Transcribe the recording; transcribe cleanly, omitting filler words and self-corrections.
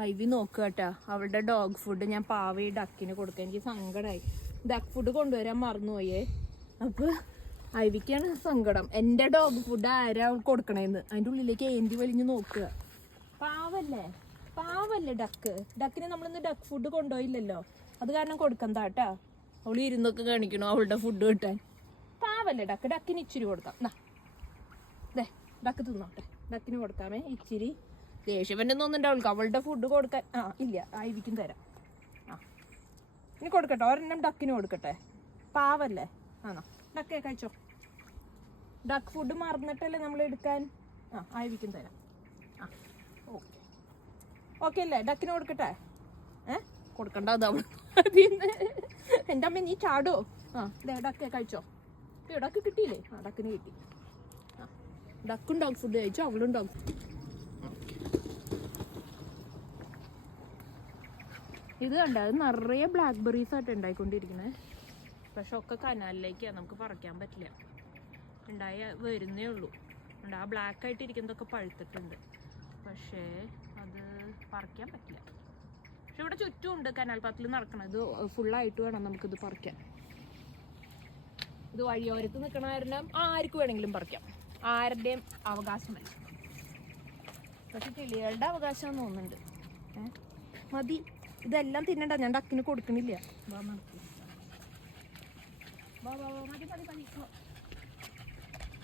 IV നോക്കുക കേട്ടാ, അവളുടെ ഡോഗ് ഫുഡ് ഞാൻ പാവ ഡക്കിന് കൊടുക്കാൻ. എനിക്ക് സങ്കടമായി. ഡക്ക് ഫുഡ് കൊണ്ടുവരാൻ മറന്നുപോയേ. അപ്പൊ ഐവിക്കാണ് സങ്കടം. എൻ്റെ ഡോഗ് ഫുഡ് ആരാ കൊടുക്കണേന്ന്. അതിൻ്റെ ഉള്ളിലേക്ക് ഏന്തി വലിഞ്ഞ് നോക്കുക. പാവല്ലേ ഡക്കിന് നമ്മളിന്ന് ഡക്ക് ഫുഡ് കൊണ്ടുപോയില്ലല്ലോ, അത് കാരണം കൊടുക്കണ്ട കേട്ടാ. അവൾ ഇരുന്നൊക്കെ കാണിക്കണോ അവളുടെ ഫുഡ് കിട്ടാൻ. പാവല്ലേ ഡക്കിന് ഇച്ചിരി കൊടുക്കാം. ദേ ഡക്ക് തിന്നോട്ടെ, ഡക്കിന് കൊടുക്കാമേ ഇച്ചിരി. ദേഷ്യവൻ്റെ ഒന്നും ഉണ്ടാവില്ല, അവളുടെ ഫുഡ് കൊടുക്കാൻ. ഇല്ല, ഐവിക്കും തരാം. ഇനി കൊടുക്കട്ടെ, ഒരെണ്ണം ഡക്കിന് കൊടുക്കട്ടെ. പാവല്ലേ. ആണോ ഡക്കേ കഴിച്ചോ. ഡക്ക് ഫുഡ് മറന്നിട്ടല്ലേ നമ്മൾ എടുക്കാൻ. ഐവിക്കും തരാം. ഓക്കെ അല്ലേ, ഡക്കിന് കൊടുക്കട്ടെ. കൊടുക്കണ്ട, അതവിടെ എൻ്റെ അമ്മ നീ ചാടോ. ഡക്കേ കഴിച്ചോ. ഡക്ക് കിട്ടിയില്ലേ. ഡക്കിന് കിട്ടി. ഡക്കും ഡോഗ് ഫുഡ് കഴിച്ചോ, അവളും ഡോഗ്. ഇത് കണ്ട, അത് നിറയെ ബ്ലാക്ക് ബെറീസ് ആയിട്ട് ഉണ്ടായിക്കൊണ്ടിരിക്കുന്നത്. പക്ഷെ ഒക്കെ കനാലിലേക്കാണ്, നമുക്ക് പറിക്കാൻ പറ്റില്ല. വരുന്നേ ഉള്ളൂ. ആ ബ്ലാക്ക് ആയിട്ട് ഇരിക്കുന്നതൊക്കെ പഴുത്തിട്ടുണ്ട്, പക്ഷേ അത് പറിക്കാൻ പറ്റില്ല. പക്ഷെ ഇവിടെ ചുറ്റും ഉണ്ട് കനാൽ പാത്തിൽ നടക്കണം. ഇത് ഫുള്ളായിട്ട് വേണം നമുക്കിത് പറിക്കാൻ. ഇത് വഴിയോരത്ത് നിൽക്കണ കാരണം ആർക്ക് വേണമെങ്കിലും പറിക്കാം, ആരുടെയും അവകാശമല്ല. പക്ഷെ കിളികളുടെ അവകാശം തോന്നുന്നുണ്ട്. മതി, ഇതെല്ലാം തിന്നണ്ട, ഞാൻ ഡക്കിന് കൊടുക്കണില്ല. മതി